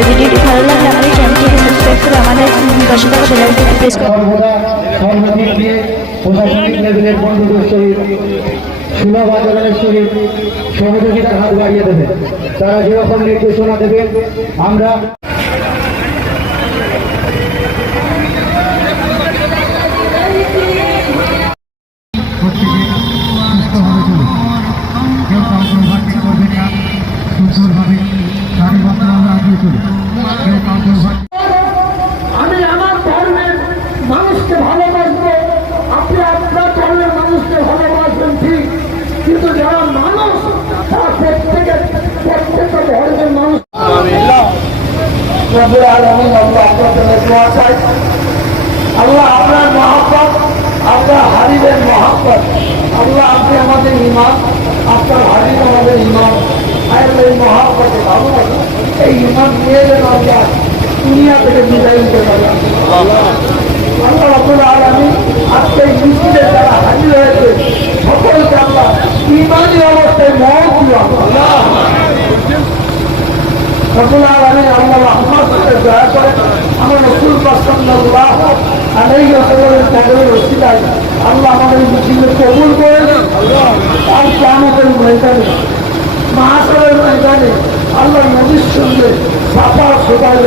ভিডিওটি ভালো লাগলে আমাদের চ্যানেলটিকে সাবস্ক্রাইব করে আমাদের পাশে থাকা বেল প্রেস করুন সর্বদা দিয়ে প্রশাসনিক লেভেলের বন্ধুদের সহিত সহযোগিতার হাত বাড়িয়ে দেবে তারা যেরকম নির্দেশনা দেবে আমরা প্রত্যেকে আমি আমার ধর্মের মানুষকে ভালোবাসবো। আপনি আপনার ধর্মের মানুষকে ভালোবাসবেন ঠিক, কিন্তু যারা মানুষ, তারা প্রত্যেকে প্রত্যেকটা ধর্মের মানুষ। আল্লাহ আপনার দোয়া আপনার হারিবের আমাদের ইমান আপনার হারিব আমাদের এই যেন আমরা দুনিয়া থেকে বিদায় নিতে পারি আল্লাহ রব্বুল আলামিন আজকে আল্লাহ আল্লাহ আল্লাহ আল্লাহ আমাদের মিছিলে কবুল করে নিন। আর কিয়ামতের ময়দানে মাহাসরের ময়দানে আল্লাহ নবীর সঙ্গে সাফা সোদায়